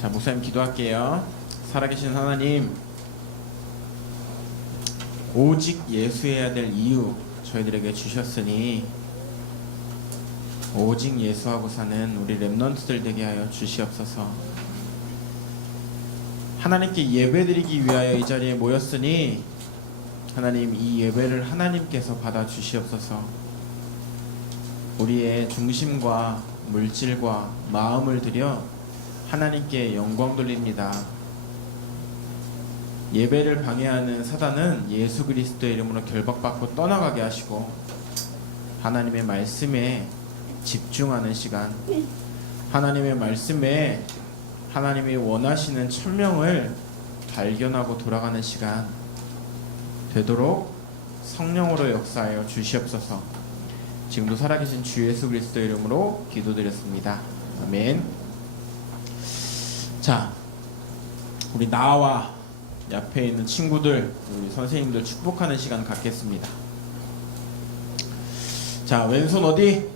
자, 목사님 기도할게요. 살아계신 하나님, 오직 예수해야 될 이유 저희들에게 주셨으니 오직 예수하고 사는 우리 렘넌트들 되게 하여 주시옵소서. 하나님께 예배드리기 위하여 이 자리에 모였으니 하나님, 이 예배를 하나님께서 받아 주시옵소서. 우리의 중심과 물질과 마음을 들여 하나님께 영광 돌립니다. 예배를 방해하는 사단은 예수 그리스도의 이름으로 결박받고 떠나가게 하시고 하나님의 말씀에 집중하는 시간, 하나님의 말씀에 하나님이 원하시는 천명을 발견하고 돌아가는 시간 되도록 성령으로 역사하여 주시옵소서. 지금도 살아계신 주 예수 그리스도의 이름으로 기도드렸습니다. 아멘. 자, 우리 나와 옆에 있는 친구들, 우리 선생님들 축복하는 시간 갖겠습니다. 자, 왼손 어디?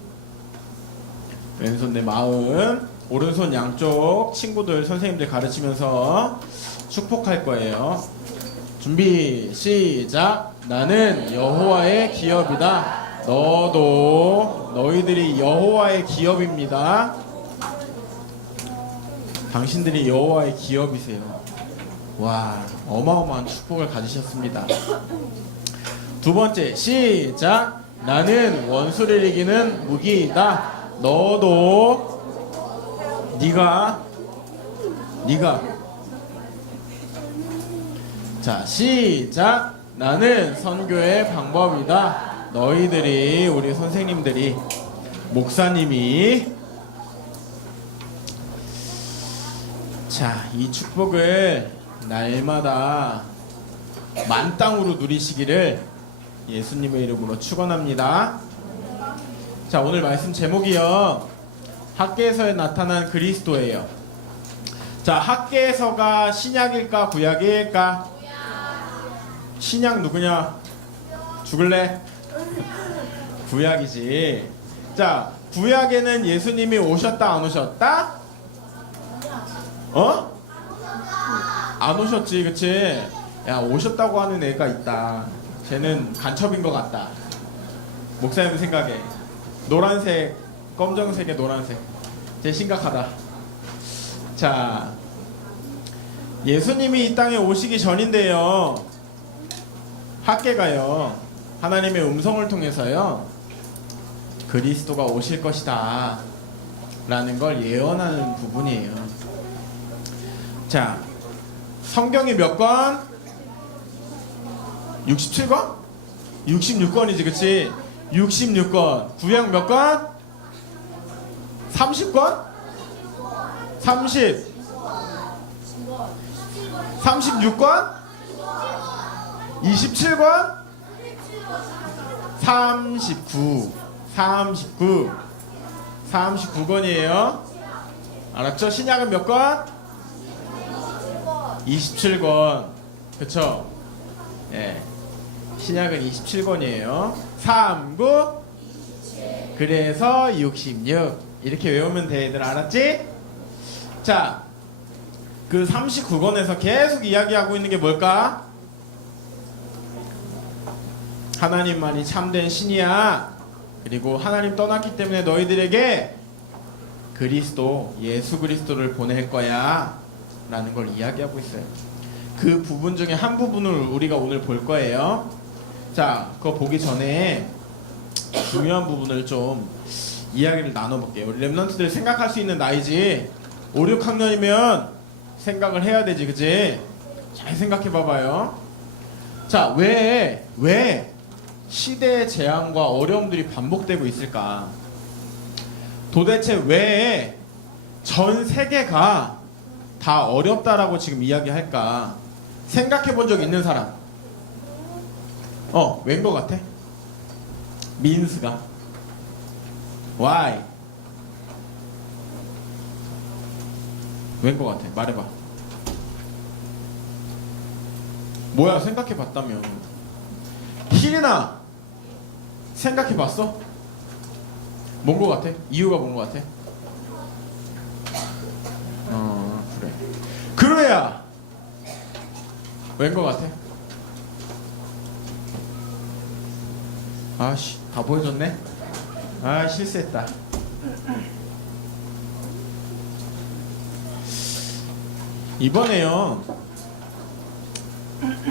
왼손 내 마음, 오른손 양쪽 친구들, 선생님들 가르치면서 축복할 거예요. 준비, 시작. 나는 여호와의 기업이다. 너도 너희들이 여호와의 기업입니다. 당신들이 여호와의 기업이세요. 와, 어마어마한 축복을 가지셨습니다. 두 번째, 시작. 나는 원수를 이기는 무기이다. 너도 네가 자, 시작. 나는 선교의 방법이다. 너희들이, 우리 선생님들이, 목사님이 자, 이 축복을 날마다 만땅으로 누리시기를 예수님의 이름으로 축원합니다. 자, 오늘 말씀 제목이요, 학개서에 나타난 그리스도예요. 자, 학개서가 신약일까 구약일까? 신약 누구냐? 죽을래? 구약이지. 자, 구약에는 예수님이 오셨다 안 오셨다? 안 오셨지, 그치? 야, 오셨다고 하는 애가 있다. 쟤는 간첩인 것 같다. 목사님 생각에 노란색, 검정색에 노란색, 쟤 심각하다. 자, 예수님이 이 땅에 오시기 전인데요, 학개가요, 하나님의 음성을 통해서요, 그리스도가 오실 것이다 라는 걸 예언하는 부분이에요. 자, 성경이 몇 권? 67권? 66권이지, 그치? 66권. 구약 몇 권? 30권? 36권? 27권? 39권이에요. 알았죠? 신약은 몇 권? 27권. 그쵸? 예. 신약은 27권이에요. 39, 그래서 66. 이렇게 외우면 돼, 얘들. 알았지? 자, 그 39권에서 계속 이야기하고 있는 게 뭘까? 하나님만이 참된 신이야. 그리고 하나님 떠났기 때문에 너희들에게 그리스도, 예수 그리스도를 보낼 거야 라는 걸 이야기하고 있어요. 그 부분 중에 한 부분을 우리가 오늘 볼 거예요. 자, 그거 보기 전에 중요한 부분을 좀 이야기를 나눠볼게요. 우리 렘넌트들 생각할 수 있는 나이지. 5, 6학년이면 생각을 해야 되지, 그치? 잘 생각해 봐봐요. 자, 왜 시대의 재앙과 어려움들이 반복되고 있을까? 도대체 왜 전 세계가 다 어렵다라고 지금 이야기할까? 생각해 본 적 있는 사람? 왠 거 같아? 민스가. Why? 웬 거 같아? 말해봐. 뭐야, 생각해 봤다며. 희린아, 생각해 봤어? 뭔 거 같아? 이유가 뭔 거 같아? 그래. 누구야? 웬 거 같아? 아씨, 다 보여줬네. 아, 실수했다. 이번에요,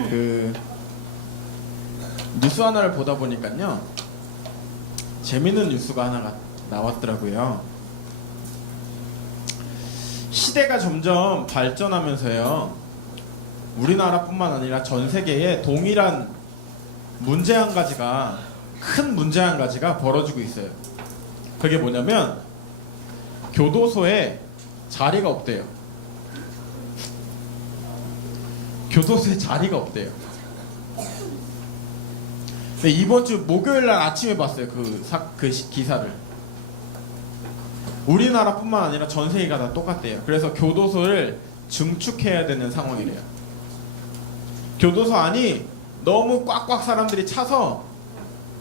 그 뉴스 하나를 보다 보니까요, 재밌는 뉴스가 하나가 나왔더라고요. 시대가 점점 발전하면서요, 우리나라뿐만 아니라 전 세계에 동일한 문제 한 가지가, 큰 문제 한 가지가 벌어지고 있어요. 그게 뭐냐면 교도소에 자리가 없대요. 교도소에 자리가 없대요. 근데 이번 주 목요일 날 아침에 봤어요. 그 기사를. 우리나라뿐만 아니라 전 세계가 다 똑같대요. 그래서 교도소를 증축해야 되는 상황이래요. 교도소 안이 너무 꽉꽉 사람들이 차서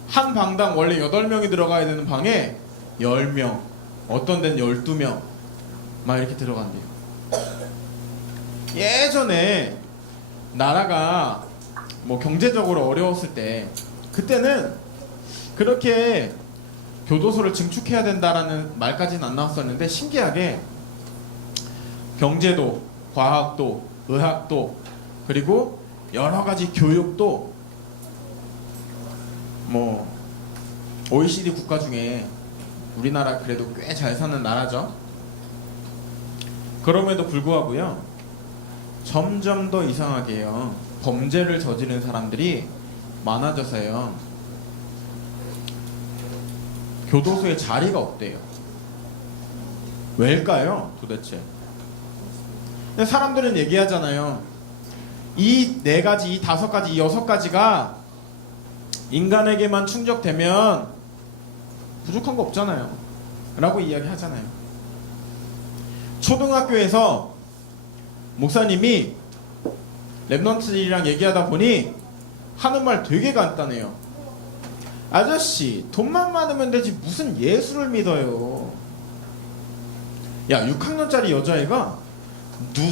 한 방당 원래 8명이 들어가야 되는 방에 10명, 어떤 데는 12명 막 이렇게 들어간대요. 예전에 나라가 뭐 경제적으로 어려웠을 때, 그때는 그렇게 교도소를 증축해야 된다라는 말까지는 안 나왔었는데, 신기하게 경제도, 과학도, 의학도, 그리고 여러 가지 교육도 뭐 OECD 국가 중에 우리나라 그래도 꽤 잘 사는 나라죠. 그럼에도 불구하고요, 점점 더 이상하게요, 범죄를 저지른 사람들이 많아져서요, 교도소에 자리가 없대요. 왜일까요, 도대체? 근데 사람들은 얘기하잖아요. 이 4가지, 이 5가지, 이 6가지가 인간에게만 충족되면 부족한 거 없잖아요 라고 이야기하잖아요. 초등학교에서 목사님이 랩넌트들이랑 얘기하다 보니 하는 말 되게 간단해요. 아저씨, 돈만 많으면 되지 무슨 예수를 믿어요. 야, 6학년짜리 여자애가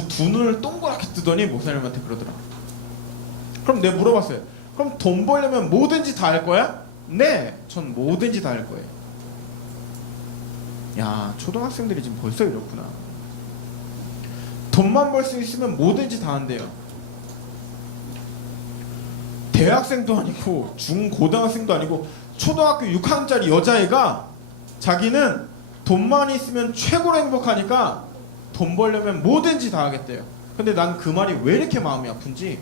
두 눈을 동그랗게 뜨더니 목사님한테 그러더라. 그럼 내가 물어봤어요. 그럼 돈 벌려면 뭐든지 다 할 거야? 네, 전 뭐든지 다 할 거예요. 야, 초등학생들이 지금 벌써 이렇구나. 돈만 벌 수 있으면 뭐든지 다 한대요. 대학생도 아니고 중고등학생도 아니고 초등학교 6학년짜리 여자애가 자기는 돈만 있으면 최고로 행복하니까 돈 벌려면 뭐든지 다 하겠대요. 근데 난 그 말이 왜 이렇게 마음이 아픈지,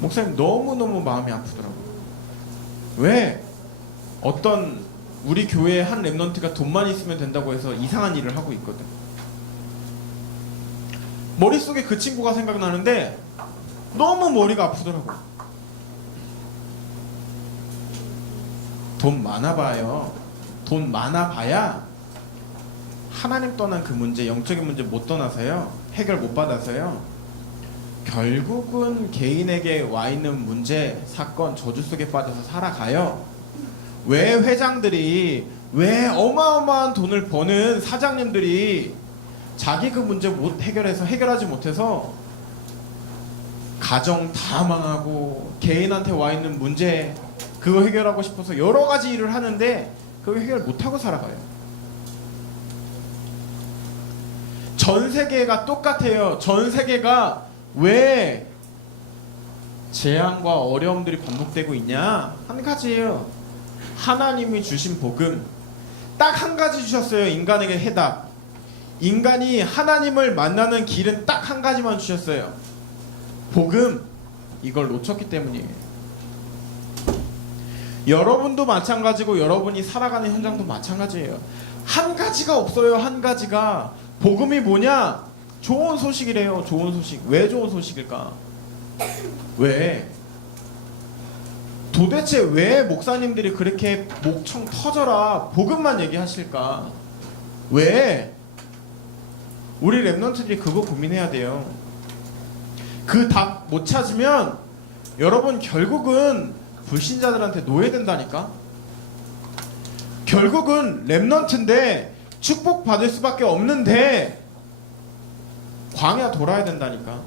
목사님 너무너무 마음이 아프더라고요. 왜 어떤 우리 교회의 한 랩넌트가 돈만 있으면 된다고 해서 이상한 일을 하고 있거든. 머릿속에 그 친구가 생각나는데 너무 머리가 아프더라고요. 돈 많아봐요. 돈 많아봐야 하나님 떠난 그 문제, 영적인 문제 못 떠나서요, 해결 못 받아서요, 결국은 개인에게 와 있는 문제, 사건, 저주 속에 빠져서 살아가요. 왜 회장들이, 왜 어마어마한 돈을 버는 사장님들이 자기 그 문제 못 해결하지 못해서 가정 다 망하고 개인한테 와 있는 문제 그거 해결하고 싶어서 여러 가지 일을 하는데 그거 해결 못하고 살아가요. 전 세계가 똑같아요. 전 세계가 왜 재앙과 어려움들이 반복되고 있냐? 한 가지예요. 하나님이 주신 복음 딱 한 가지 주셨어요. 인간에게 해답. 인간이 하나님을 만나는 길은 딱 한 가지만 주셨어요. 복음. 이걸 놓쳤기 때문이에요. 여러분도 마찬가지고 여러분이 살아가는 현장도 마찬가지예요. 한 가지가 없어요. 한 가지가. 복음이 뭐냐? 좋은 소식이래요. 좋은 소식. 왜 좋은 소식일까? 왜? 도대체 왜 목사님들이 그렇게 목청 터져라 복음만 얘기하실까? 왜? 우리 랩넌트들이 그거 고민해야 돼요. 그 답 못 찾으면 여러분 결국은 불신자들한테 노예된다니까? 결국은 랩넌트인데 축복받을 수밖에 없는데 광야 돌아야 된다니까.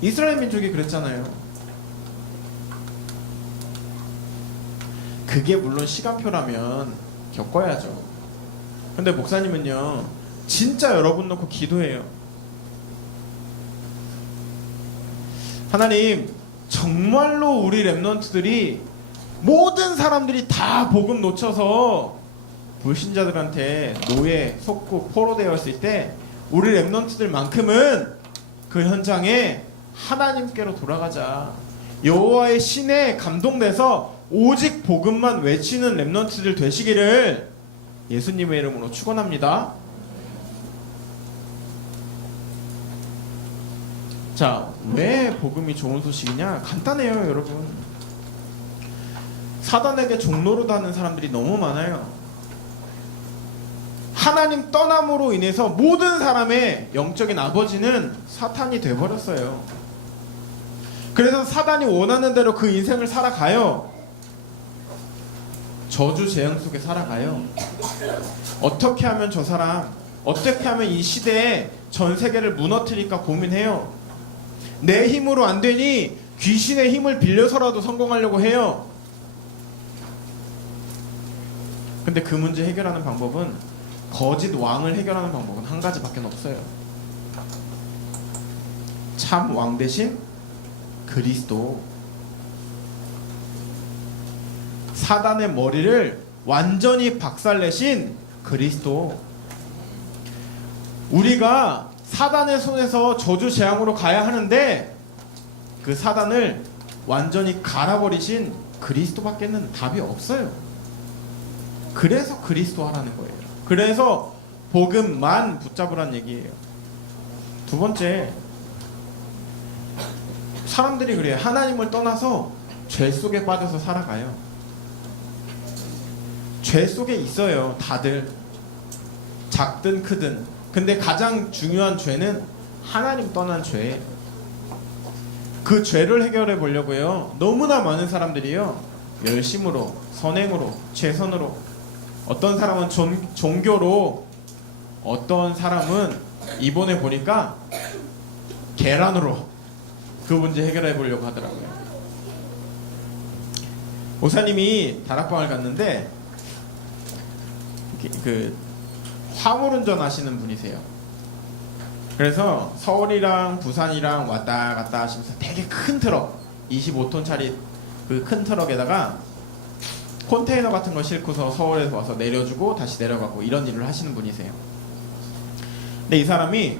이스라엘 민족이 그랬잖아요. 그게 물론 시간표라면 겪어야죠. 근데 목사님은요, 진짜 여러분 놓고 기도해요. 하나님, 정말로 우리 렘넌트들이 모든 사람들이 다 복음 놓쳐서 불신자들한테 노예, 속국, 포로되어 있을 때 우리 렘넌트들만큼은 그 현장에 하나님께로 돌아가자. 여호와의 신에 감동돼서 오직 복음만 외치는 렘넌트들 되시기를 예수님의 이름으로 축원합니다. 자, 왜 복음이 좋은 소식이냐? 간단해요, 여러분. 사단에게 종로로 하는 사람들이 너무 많아요. 하나님 떠남으로 인해서 모든 사람의 영적인 아버지는 사탄이 돼버렸어요. 그래서 사단이 원하는 대로 그 인생을 살아가요. 저주 재앙 속에 살아가요. 어떻게 하면 저 사람, 어떻게 하면 이 시대에 전 세계를 무너뜨릴까 고민해요. 내 힘으로 안 되니 귀신의 힘을 빌려서라도 성공하려고 해요. 근데 그 문제 해결하는 방법은, 거짓 왕을 해결하는 방법은 한 가지밖에 없어요. 참 왕 대신 그리스도. 사단의 머리를 완전히 박살내신 그리스도. 우리가 사단의 손에서 저주 재앙으로 가야 하는데 그 사단을 완전히 갈아버리신 그리스도밖에는 답이 없어요. 그래서 그리스도 하라는 거예요. 그래서 복음만 붙잡으란 얘기예요. 두 번째, 사람들이 그래요. 하나님을 떠나서 죄 속에 빠져서 살아가요. 죄 속에 있어요, 다들. 작든 크든. 근데 가장 중요한 죄는 하나님 떠난 죄예요. 그 죄를 해결해 보려고요, 너무나 많은 사람들이요, 열심으로, 선행으로, 최선으로, 어떤 사람은 종교로, 어떤 사람은 이번에 보니까 계란으로 그 문제 해결해 보려고 하더라고요. 목사님이 다락방을 갔는데 그 화물운전 하시는 분이세요. 그래서 서울이랑 부산이랑 왔다 갔다 하시면서 되게 큰 트럭, 25톤짜리 그 큰 트럭에다가 컨테이너 같은 거 싣고서 서울에서 와서 내려주고 다시 내려가고 이런 일을 하시는 분이세요. 근데 이 사람이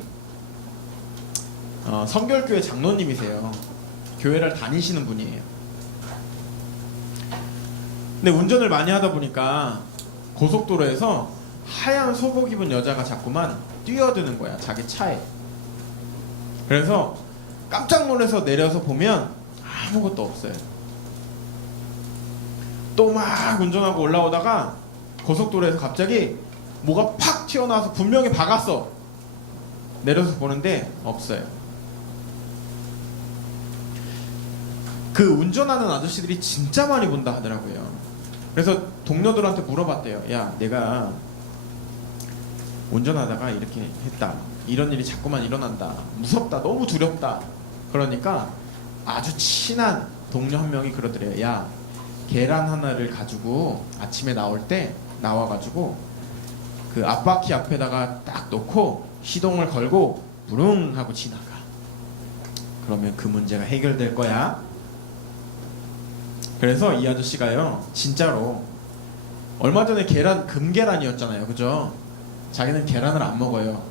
성결교회 장로님이세요. 교회를 다니시는 분이에요. 근데 운전을 많이 하다 보니까 고속도로에서 하얀 소복 입은 여자가 자꾸만 뛰어드는 거야, 자기 차에. 그래서 깜짝 놀라서 내려서 보면 아무것도 없어요. 또 막 운전하고 올라오다가 고속도로에서 갑자기 뭐가 팍 튀어나와서 분명히 박았어. 내려서 보는데 없어요. 그 운전하는 아저씨들이 진짜 많이 본다 하더라고요. 그래서 동료들한테 물어봤대요. 야, 내가 운전하다가 이렇게 했다, 이런 일이 자꾸만 일어난다, 무섭다, 너무 두렵다. 그러니까 아주 친한 동료 한 명이 그러더래요. 야, 계란 하나를 가지고 아침에 나올 때 나와가지고 그 앞바퀴 앞에다가 딱 놓고 시동을 걸고 부릉 하고 지나가. 그러면 그 문제가 해결될 거야. 그래서 이 아저씨가요, 진짜로 얼마 전에 계란, 금계란이었잖아요, 그죠? 자기는 계란을 안 먹어요.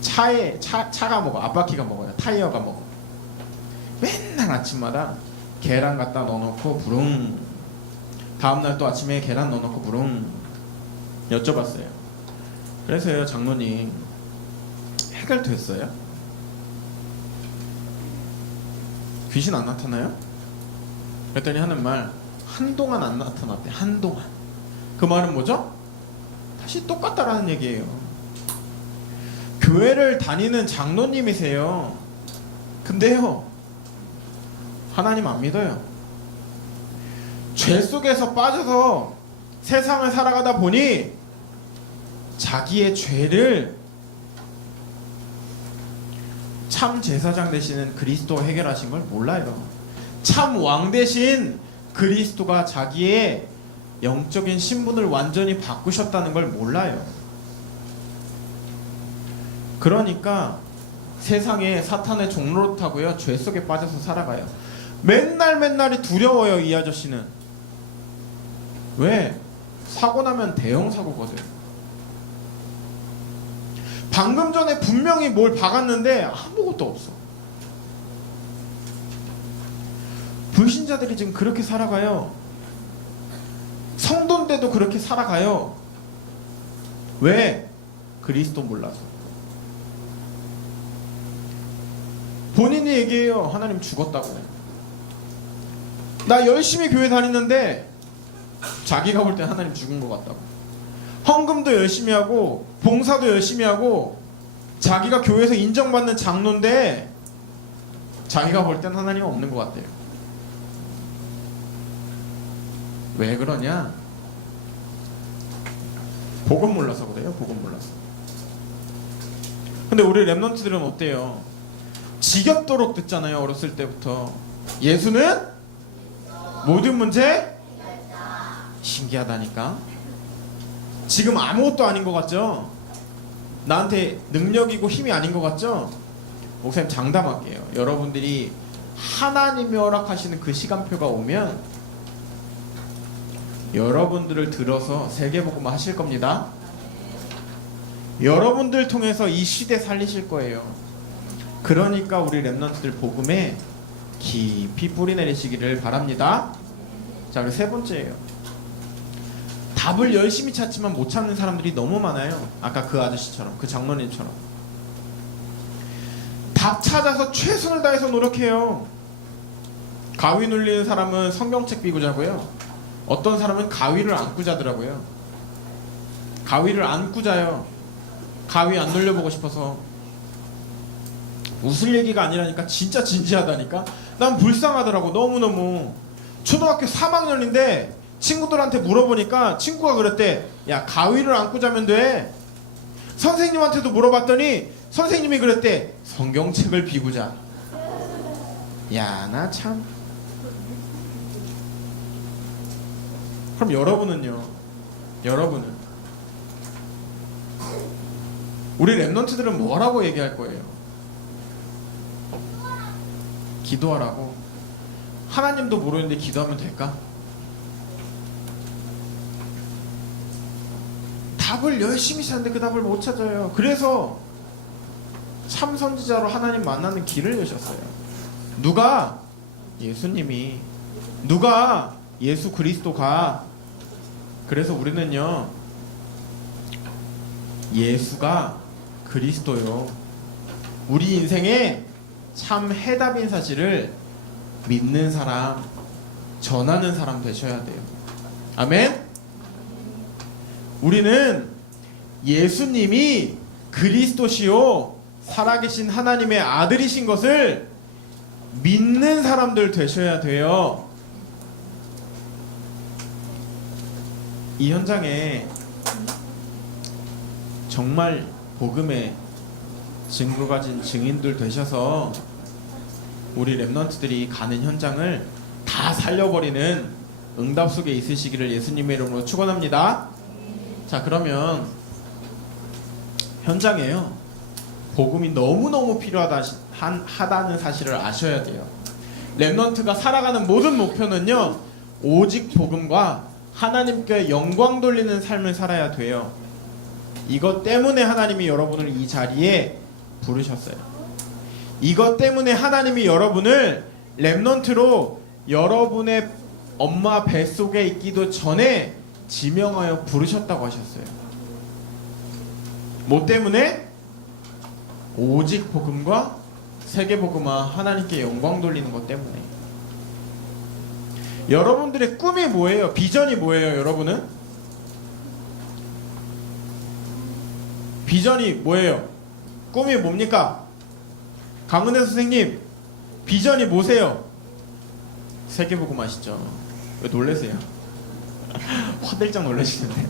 차가 먹어, 앞바퀴가 먹어요, 타이어가 먹어. 맨날 아침마다 계란 갖다 넣어놓고 부릉, 다음날 또 아침에 계란 넣어놓고 부릉. 여쭤봤어요. 그래서요, 장로님, 해결됐어요? 귀신 안 나타나요? 그랬더니 하는 말, 한동안 안 나타났대. 한동안. 그 말은 뭐죠? 다시 똑같다라는 얘기예요. 교회를 다니는 장로님이세요. 근데요, 하나님 안 믿어요. 죄 속에서 빠져서 세상을 살아가다 보니 자기의 죄를 참 제사장 되시는 그리스도가 해결하신 걸 몰라요. 참 왕 되신 그리스도가 자기의 영적인 신분을 완전히 바꾸셨다는 걸 몰라요. 그러니까 세상에 사탄의 종노릇하고요, 죄 속에 빠져서 살아가요. 맨날이 두려워요. 이 아저씨는. 왜? 사고 나면 대형 사고거든. 방금 전에 분명히 뭘 박았는데 아무것도 없어. 불신자들이 지금 그렇게 살아가요. 성도인데도 그렇게 살아가요. 왜? 그리스도 몰라서. 본인이 얘기해요. 하나님 죽었다고. 나 열심히 교회 다니는데 자기가 볼 때 하나님 죽은 것 같다고. 헌금도 열심히 하고 봉사도 열심히 하고 자기가 교회에서 인정받는 장로인데 자기가 볼 땐 하나님 없는 것 같대요. 왜 그러냐? 복음 몰라서 그래요. 복음 몰라서. 근데 우리 랩런트들은 어때요? 지겹도록 듣잖아요. 어렸을 때부터. 예수는 모든 문제 신기하다니까. 지금 아무것도 아닌 것 같죠? 나한테 능력이고 힘이 아닌 것 같죠? 목사님 장담할게요. 여러분들이 하나님이 허락하시는 그 시간표가 오면 여러분들을 들어서 세계복음을 하실 겁니다. 여러분들 통해서 이 시대 살리실 거예요. 그러니까 우리 랩런트들 복음에 깊이 뿌리 내리시기를 바랍니다. 자, 그리고 세 번째예요. 답을 열심히 찾지만 못 찾는 사람들이 너무 많아요. 아까 그 아저씨처럼, 그 장로님처럼. 답 찾아서 최선을 다해서 노력해요. 가위 눌리는 사람은 성경책 비고 자고요. 어떤 사람은 가위를 안고 자더라고요. 가위를 안고 자요. 가위 안 눌려보고 싶어서. 웃을 얘기가 아니라니까. 진짜 진지하다니까. 난 불쌍하더라고. 너무너무. 초등학교 3학년인데 친구들한테 물어보니까 친구가 그랬대. 야, 가위를 안고 자면 돼. 선생님한테도 물어봤더니 선생님이 그랬대. 성경책을 비고 자. 야, 나 참. 그럼 여러분은요? 여러분은 우리 랩런트들은 뭐라고 얘기할 거예요? 기도하라고. 하나님도 모르는데 기도하면 될까? 답을 열심히 찾는데 그 답을 못 찾아요. 그래서 참 선지자로 하나님 만나는 길을 여셨어요. 누가? 예수님이. 누가? 예수 그리스도가. 그래서 우리는요, 예수가 그리스도요, 우리 인생의 참 해답인 사실을 믿는 사람, 전하는 사람 되셔야 돼요. 아멘? 우리는 예수님이 그리스도시요 살아계신 하나님의 아들이신 것을 믿는 사람들 되셔야 돼요. 이 현장에 정말 복음의 증거 가진 증인들 되셔서 우리 랩런트들이 가는 현장을 다 살려버리는 응답 속에 있으시기를 예수님의 이름으로 축원합니다. 자, 그러면 현장에요, 복음이 너무너무 필요하다는 사실을 아셔야 돼요. 랩런트가 살아가는 모든 목표는요, 오직 복음과 하나님께 영광 돌리는 삶을 살아야 돼요. 이것 때문에 하나님이 여러분을 이 자리에 부르셨어요. 이것 때문에 하나님이 여러분을 랩런트로 여러분의 엄마 뱃속에 있기도 전에 지명하여 부르셨다고 하셨어요. 뭐 때문에? 오직 복음과 세계복음화, 하나님께 영광 돌리는 것 때문에. 여러분들의 꿈이 뭐예요? 비전이 뭐예요? 여러분은? 비전이 뭐예요? 꿈이 뭡니까? 강은혜 선생님, 비전이 뭐세요? 세계복음 아시죠? 왜 놀라세요? 화들짝 놀라시는데.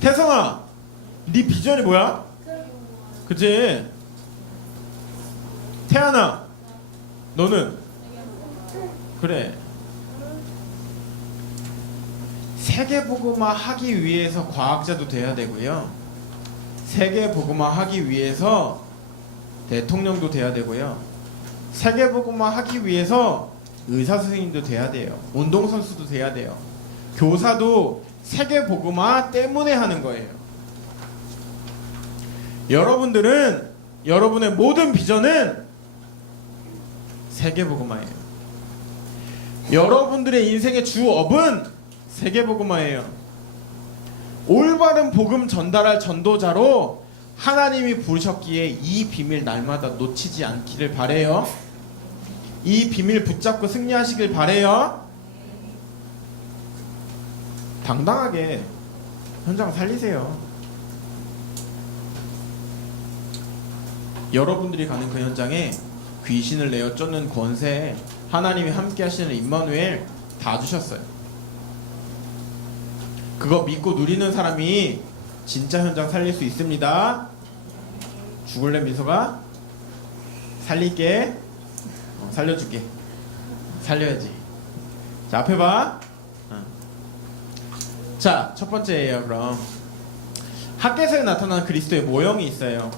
태성아, 네 비전이 뭐야? 그치? 태연아, 너는? 그래. 세계복음화 하기 위해서 과학자도 돼야 되고요. 세계복음화 하기 위해서 대통령도 돼야 되고요. 세계복음화 하기 위해서 의사 선생님도 돼야 돼요. 운동선수도 돼야 돼요. 교사도 세계복음화 때문에 하는 거예요. 여러분들은, 여러분의 모든 비전은 세계복음화예요. 여러분들의 인생의 주업은 세계복음화예요. 올바른 복음 전달할 전도자로 하나님이 부르셨기에 이 비밀 날마다 놓치지 않기를 바래요. 이 비밀 붙잡고 승리하시길 바래요. 당당하게 현장 살리세요. 여러분들이 가는 그 현장에 귀신을 내어 쫓는 권세, 하나님이 함께 하시는 임마누엘 다 주셨어요. 그거 믿고 누리는 사람이 진짜 현장 살릴 수 있습니다. 죽을래 민서가? 살릴게. 살려줄게. 살려야지. 자, 앞에 봐. 자, 첫 번째예요. 그럼 학개서에 나타난 그리스도의 모형이 있어요.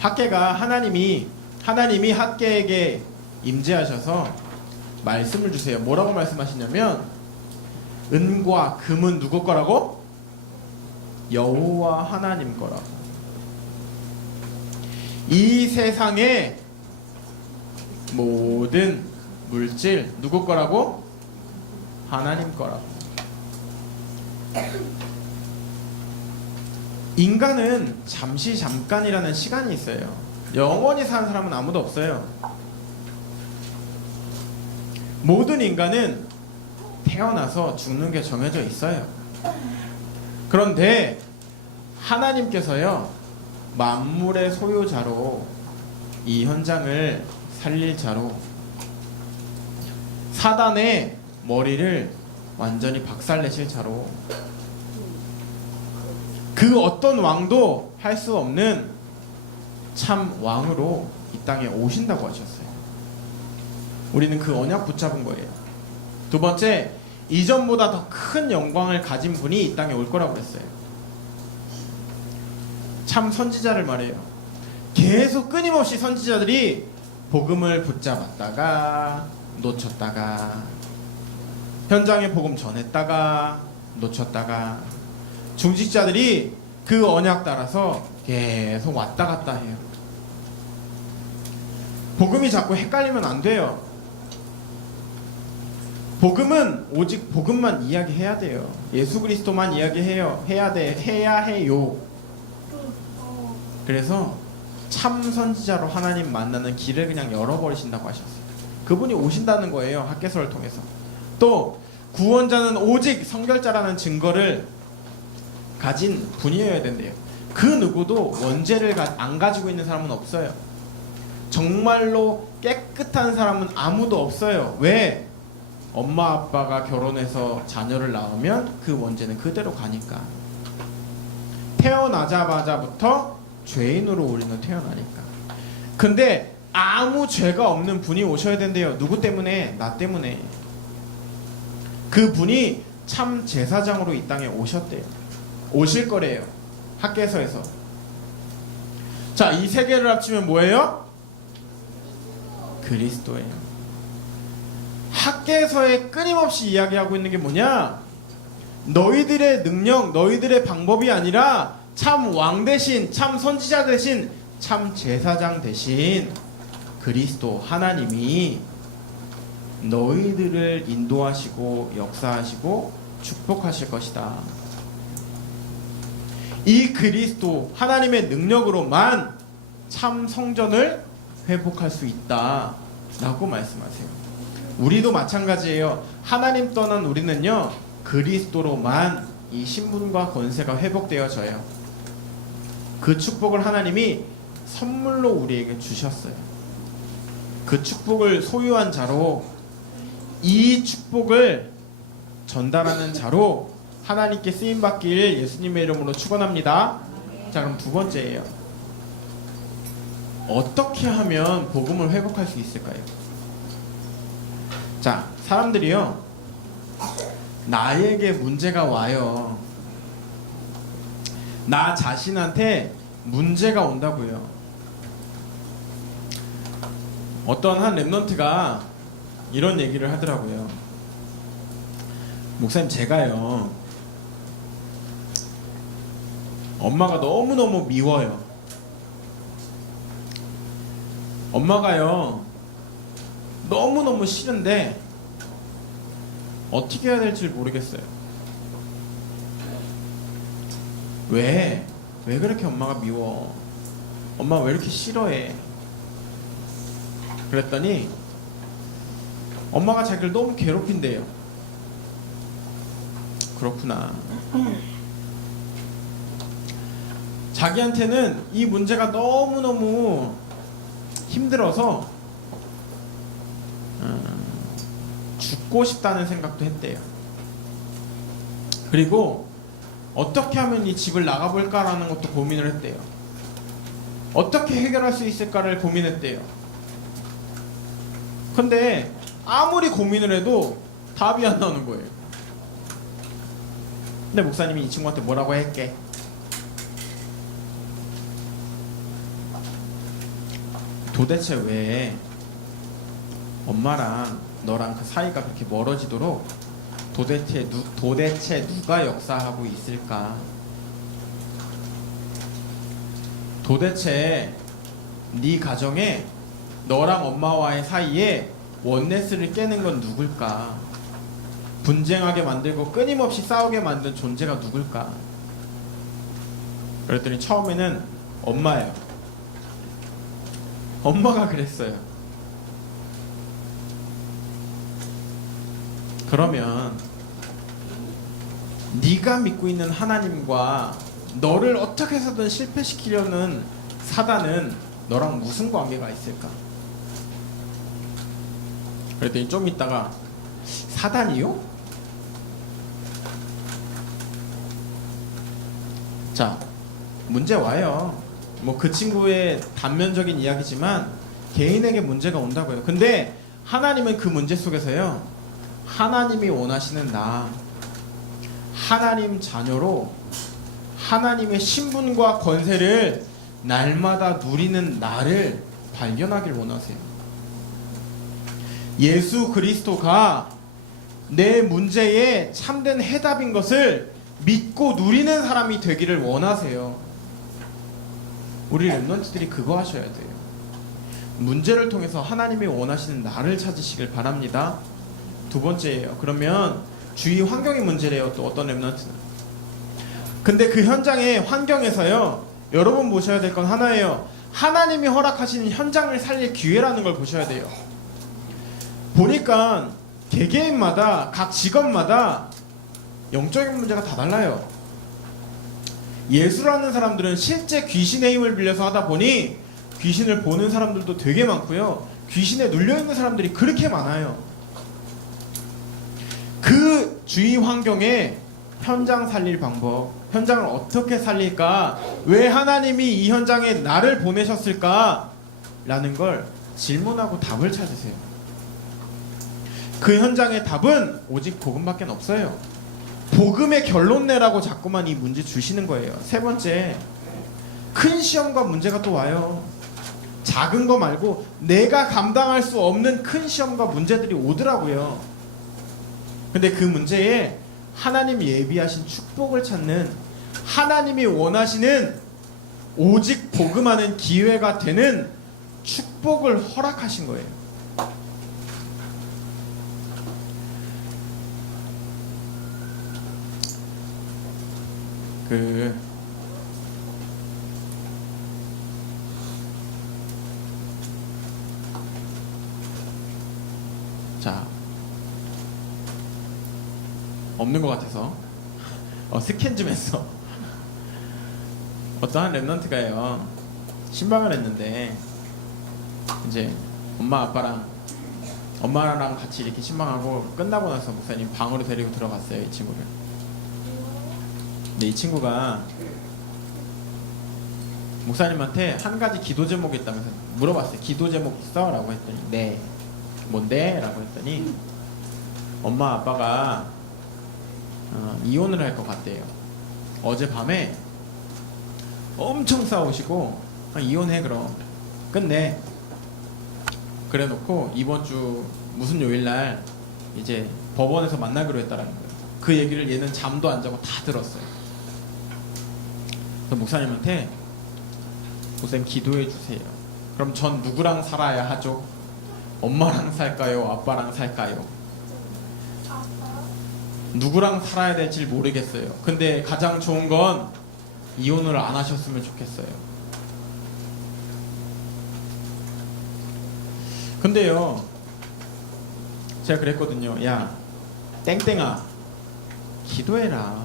학개가 하나님이 학개에게 임재하셔서 말씀을 주세요. 뭐라고 말씀하시냐면, 은과 금은 누구 거라고? 여호와 하나님 거라고. 이 세상의 모든 물질 누구 거라고? 하나님 거라고. 인간은 잠시 잠깐이라는 시간이 있어요. 영원히 사는 사람은 아무도 없어요. 모든 인간은 태어나서 죽는 게 정해져 있어요. 그런데 하나님께서요, 만물의 소유자로, 이 현장을 살릴 자로, 사단의 머리를 완전히 박살내실 자로, 그 어떤 왕도 할 수 없는 참 왕으로 이 땅에 오신다고 하셨어요. 우리는 그 언약 붙잡은 거예요. 두 번째, 이전보다 더 큰 영광을 가진 분이 이 땅에 올 거라고 그랬어요. 참 선지자를 말해요. 계속 끊임없이 선지자들이 복음을 붙잡았다가 놓쳤다가, 현장에 복음 전했다가 놓쳤다가, 중직자들이 그 언약 따라서 계속 왔다 갔다 해요. 복음이 자꾸 헷갈리면 안 돼요. 복음은 오직 복음만 이야기해야 돼요. 예수 그리스도만 해야 해요. 그래서 참 선지자로 하나님 만나는 길을 그냥 열어버리신다고 하셨어요. 그분이 오신다는 거예요. 학개서를 통해서. 또 구원자는 오직 성결자라는 증거를 가진 분이어야 된대요. 그 누구도 원죄를 안 가지고 있는 사람은 없어요. 정말로 깨끗한 사람은 아무도 없어요. 왜? 엄마 아빠가 결혼해서 자녀를 낳으면 그 원죄는 그대로 가니까. 태어나자마자부터 죄인으로 우리는 태어나니까. 근데 아무 죄가 없는 분이 오셔야 된대요. 누구 때문에? 나 때문에. 그 분이 참 제사장으로 이 땅에 오셨대요. 오실 거래요. 학개서에서. 자, 이 세 개를 합치면 뭐예요? 그리스도예요. 학개서에 끊임없이 이야기하고 있는 게 뭐냐? 너희들의 능력, 너희들의 방법이 아니라 참 왕 대신, 참 선지자 대신, 참 제사장 대신 그리스도 하나님이 너희들을 인도하시고 역사하시고 축복하실 것이다. 이 그리스도 하나님의 능력으로만 참 성전을 회복할 수 있다 라고 말씀하세요. 우리도 마찬가지예요. 하나님 떠난 우리는요, 그리스도로만 이 신분과 권세가 회복되어져요. 그 축복을 하나님이 선물로 우리에게 주셨어요. 그 축복을 소유한 자로, 이 축복을 전달하는 자로 하나님께 쓰임받길 예수님의 이름으로 축원합니다. 자, 그럼 두 번째예요. 어떻게 하면 복음을 회복할 수 있을까요? 자, 사람들이요, 나에게 문제가 와요. 나 자신한테 문제가 온다고요. 어떤 한 랩런트가 이런 얘기를 하더라고요. 목사님, 제가요, 엄마가 너무너무 미워요. 엄마가요, 너무너무 싫은데 어떻게 해야 될지 모르겠어요. 왜 그렇게 엄마가 미워? 엄마 왜 이렇게 싫어해? 그랬더니 엄마가 자기를 너무 괴롭힌대요. 그렇구나. 자기한테는 이 문제가 너무너무 힘들어서 죽고 싶다는 생각도 했대요. 그리고 어떻게 하면 이 집을 나가볼까라는 것도 고민을 했대요. 어떻게 해결할 수 있을까를 고민했대요. 근데 아무리 고민을 해도 답이 안 나오는 거예요. 근데 목사님이 이 친구한테 뭐라고 할게? 도대체 왜 엄마랑 너랑 그 사이가 그렇게 멀어지도록 도대체 누가 역사하고 있을까? 도대체 네 가정에 너랑 엄마와의 사이에 원네스를 깨는 건 누굴까? 분쟁하게 만들고 끊임없이 싸우게 만든 존재가 누굴까? 그랬더니 처음에는 엄마예요. 엄마가 그랬어요. 그러면 네가 믿고 있는 하나님과 너를 어떻게 해서든 실패시키려는 사단은 너랑 무슨 관계가 있을까? 그랬더니 좀 있다가 사단이요? 자, 문제 와요. 뭐 그 친구의 단면적인 이야기지만 개인에게 문제가 온다고요. 근데 하나님은 그 문제 속에서요, 하나님이 원하시는 나, 하나님 자녀로 하나님의 신분과 권세를 날마다 누리는 나를 발견하길 원하세요. 예수 그리스도가 내 문제에 참된 해답인 것을 믿고 누리는 사람이 되기를 원하세요. 우리 랩런트들이 그거 하셔야 돼요. 문제를 통해서 하나님이 원하시는 나를 찾으시길 바랍니다. 두 번째예요. 그러면 주위 환경이 문제래요. 또 어떤 랩런트는. 근데 그 현장의 환경에서요, 여러분 보셔야 될 건 하나예요. 하나님이 허락하시는 현장을 살릴 기회라는 걸 보셔야 돼요. 보니까 개개인마다, 각 직업마다 영적인 문제가 다 달라요. 예수라는 사람들은 실제 귀신의 힘을 빌려서 하다 보니 귀신을 보는 사람들도 되게 많고요, 귀신에 눌려있는 사람들이 그렇게 많아요. 그 주위 환경에 현장 살릴 방법, 현장을 어떻게 살릴까, 왜 하나님이 이 현장에 나를 보내셨을까 라는 걸 질문하고 답을 찾으세요. 그 현장의 답은 오직 복음밖에 없어요. 복음의 결론 내라고 자꾸만 이 문제 주시는 거예요. 세 번째, 큰 시험과 문제가 또 와요. 작은 거 말고 내가 감당할 수 없는 큰 시험과 문제들이 오더라고요. 근데 그 문제에 하나님 예비하신 축복을 찾는, 하나님이 원하시는 오직 복음하는 기회가 되는 축복을 허락하신 거예요. 자, 없는 것 같아서 스캔 좀 했어. 어떠한 랩런트가요, 신방을 했는데 이제 엄마랑 같이 이렇게 신방하고 끝나고 나서 목사님 방으로 데리고 들어갔어요, 이 친구를. 근데 이 친구가 목사님한테 한 가지 기도 제목이 있다면서 물어봤어요. 기도 제목 있어? 라고 했더니 네. 뭔데? 라고 했더니 엄마 아빠가 이혼을 할 것 같대요. 어젯밤에 엄청 싸우시고 이혼해 그럼 끝내. 그래 놓고 이번 주 무슨 요일날 이제 법원에서 만나기로 했다라는 거예요. 그 얘기를 얘는 잠도 안 자고 다 들었어요. 그래서 목사님한테 목사님 기도해 주세요. 그럼 전 누구랑 살아야 하죠? 엄마랑 살까요? 아빠랑 살까요? 누구랑 살아야 될지 모르겠어요. 근데 가장 좋은 건 이혼을 안 하셨으면 좋겠어요. 근데요, 제가 그랬거든요. 야, 땡땡아, 기도해라.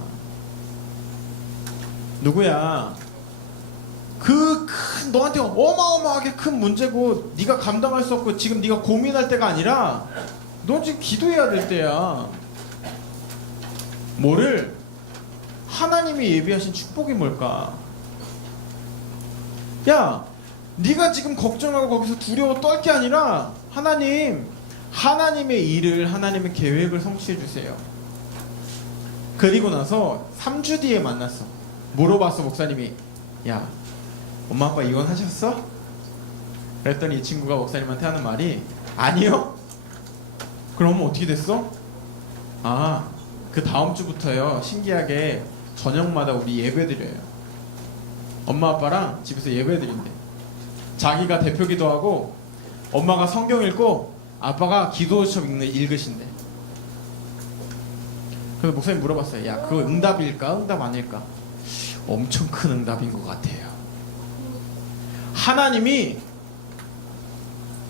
누구야? 그 큰 너한테 어마어마하게 큰 문제고 네가 감당할 수 없고 지금 네가 고민할 때가 아니라 너 지금 기도해야 될 때야. 뭐를? 하나님이 예비하신 축복이 뭘까? 야, 네가 지금 걱정하고 거기서 두려워 떨 게 아니라 하나님의 일을, 하나님의 계획을 성취해 주세요. 그리고 나서 3주 뒤에 만났어. 물어봤어. 목사님이, 야, 엄마 아빠 이혼하셨어? 그랬더니 이 친구가 목사님한테 하는 말이, 아니요? 그럼 어떻게 됐어? 아, 그 다음 주부터요, 신기하게 저녁마다 우리 예배드려요. 엄마 아빠랑 집에서 예배드린대. 자기가 대표기도 하고 엄마가 성경 읽고 아빠가 기도수첩 읽으신대. 그래서 목사님 물어봤어요. 야, 그거 응답일까? 응답 아닐까? 엄청 큰 응답인 것 같아요. 하나님이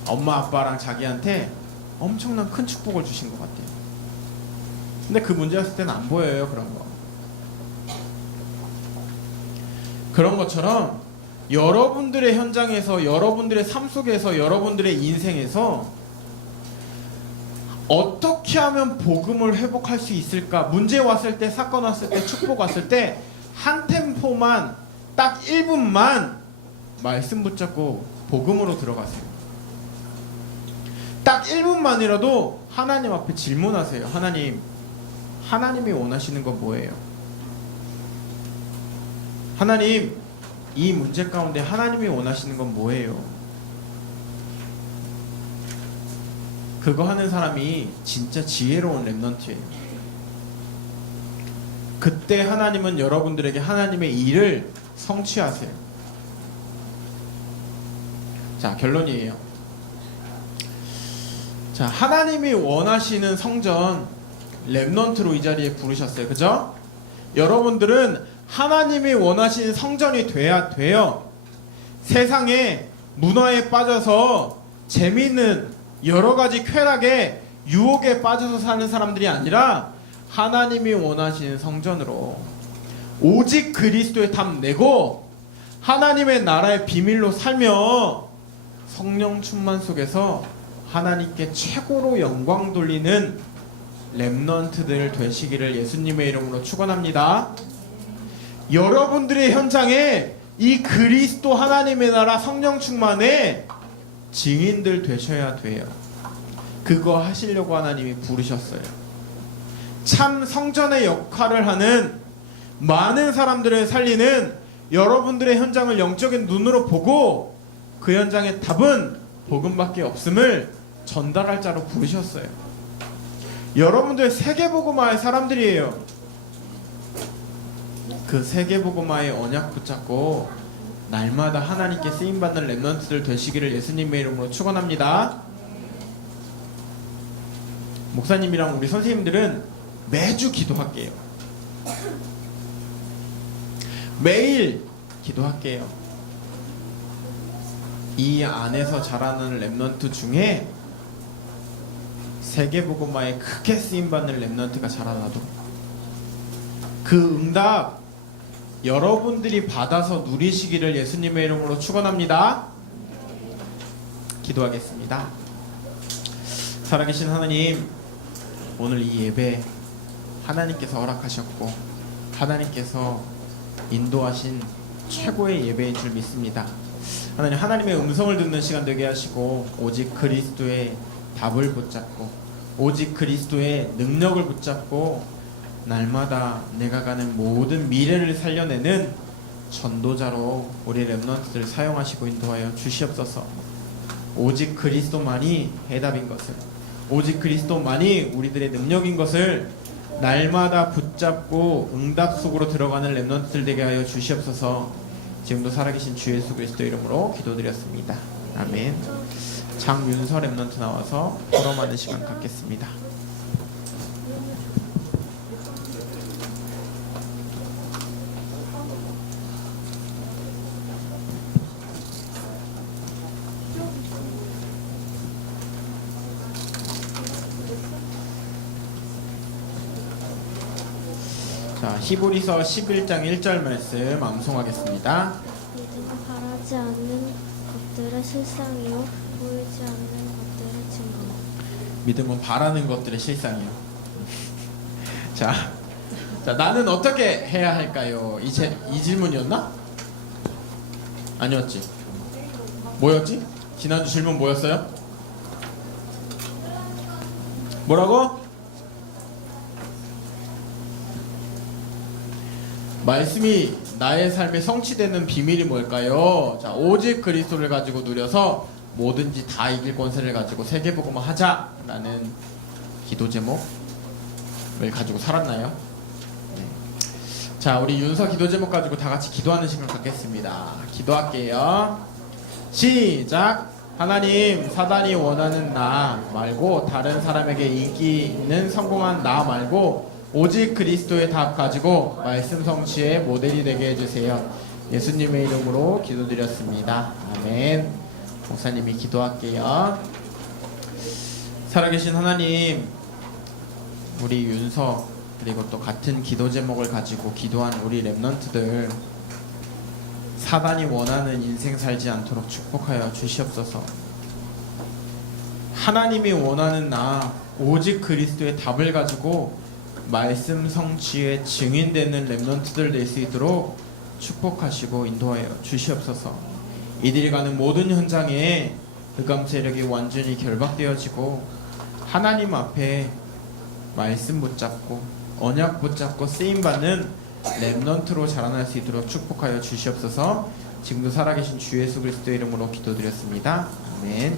엄마 아빠랑 자기한테 엄청난 큰 축복을 주신 것 같아요. 근데 그 문제였을 때는 안 보여요. 그런 것처럼 여러분들의 현장에서, 여러분들의 삶 속에서, 여러분들의 인생에서 어떻게 하면 복음을 회복할 수 있을까? 문제 왔을 때, 사건 왔을 때, 축복 왔을 때 한 템포만, 딱 1분만 말씀 붙잡고 복음으로 들어가세요. 딱 1분만이라도 하나님 앞에 질문하세요. 하나님이 원하시는 건 뭐예요? 하나님, 이 문제 가운데 하나님이 원하시는 건 뭐예요? 그거 하는 사람이 진짜 지혜로운 렘넌트예요. 그때 하나님은 여러분들에게 하나님의 일을 성취하세요. 자, 결론이에요. 자, 하나님이 원하시는 성전, 렘넌트로 이 자리에 부르셨어요. 그죠? 여러분들은 하나님이 원하시는 성전이 돼야 돼요. 세상에 문화에 빠져서 재미있는 여러가지 쾌락에 유혹에 빠져서 사는 사람들이 아니라 하나님이 원하시는 성전으로 오직 그리스도의 탐 내고 하나님의 나라의 비밀로 살며 성령 충만 속에서 하나님께 최고로 영광 돌리는 렘넌트들 되시기를 예수님의 이름으로 축원합니다. 여러분들의 현장에 이 그리스도 하나님의 나라 성령 충만의 증인들 되셔야 돼요. 그거 하시려고 하나님이 부르셨어요. 참 성전의 역할을 하는 많은 사람들을 살리는 여러분들의 현장을 영적인 눈으로 보고 그 현장의 답은 복음밖에 없음을 전달할 자로 부르셨어요. 여러분들 세계복음화의 사람들이에요. 그 세계복음화의 언약 붙잡고 날마다 하나님께 쓰임받는 렘넌트들 되시기를 예수님의 이름으로 축원합니다. 목사님이랑 우리 선생님들은 매주 기도할게요. 매일 기도할게요. 이 안에서 자라는 렘넌트 중에 세계복음화에 크게 쓰임받는 렘넌트가 자라나도 그 응답 여러분들이 받아서 누리시기를 예수님의 이름으로 축원합니다. 기도하겠습니다. 살아계신 하나님, 오늘 이 예배 하나님께서 허락하셨고 하나님께서 인도하신 최고의 예배인 줄 믿습니다. 하나님, 하나님의 음성을 듣는 시간 되게 하시고 오직 그리스도의 답을 붙잡고 오직 그리스도의 능력을 붙잡고 날마다 내가 가는 모든 미래를 살려내는 전도자로 우리 렘넌트들을 사용하시고 인도하여 주시옵소서. 오직 그리스도만이 해답인 것을, 오직 그리스도만이 우리들의 능력인 것을 날마다 붙잡고 응답 속으로 들어가는 렘넌트들 되게 하여 주시옵소서. 지금도 살아계신 주 예수 그리스도 이름으로 기도드렸습니다. 아멘. 장윤서 렘넌트 나와서 걸어가는 시간 갖겠습니다. 자, 히브리서 11장 1절 말씀 암송하겠습니다. 믿음은 바라지 않는 것들의 실상이요 보이지 않는 것들의 증거. 믿음은 바라는 것들의 실상이요. 자, 나는 어떻게 해야 할까요? 이 질문이었나? 아니었지. 뭐였지? 지난주 질문 뭐였어요? 뭐라고? 말씀이 나의 삶에 성취되는 비밀이 뭘까요? 자, 오직 그리스도를 가지고 누려서 뭐든지 다 이길 권세를 가지고 세계복음을 하자라는 기도 제목을 가지고 살았나요? 네. 자, 우리 윤서 기도 제목 가지고 다 같이 기도하는 시간 갖겠습니다. 기도할게요. 시작. 하나님, 사단이 원하는 나 말고 다른 사람에게 인기 있는 성공한 나 말고 오직 그리스도의 답 가지고 말씀 성취의 모델이 되게 해주세요. 예수님의 이름으로 기도드렸습니다. 아멘. 목사님이 기도할게요. 살아계신 하나님, 우리 윤서 그리고 또 같은 기도 제목을 가지고 기도한 우리 렘넌트들 사단이 원하는 인생 살지 않도록 축복하여 주시옵소서. 하나님이 원하는 나 오직 그리스도의 답을 가지고 말씀 성취의 증인되는 렘넌트들 될 수 있도록 축복하시고 인도하여 주시옵소서. 이들이 가는 모든 현장에 흑암 세력이 완전히 결박되어지고 하나님 앞에 말씀 붙잡고 언약 붙잡고 쓰임받는 렘넌트로 자라날 수 있도록 축복하여 주시옵소서. 지금도 살아계신 주 예수 그리스도 이름으로 기도드렸습니다. 아멘.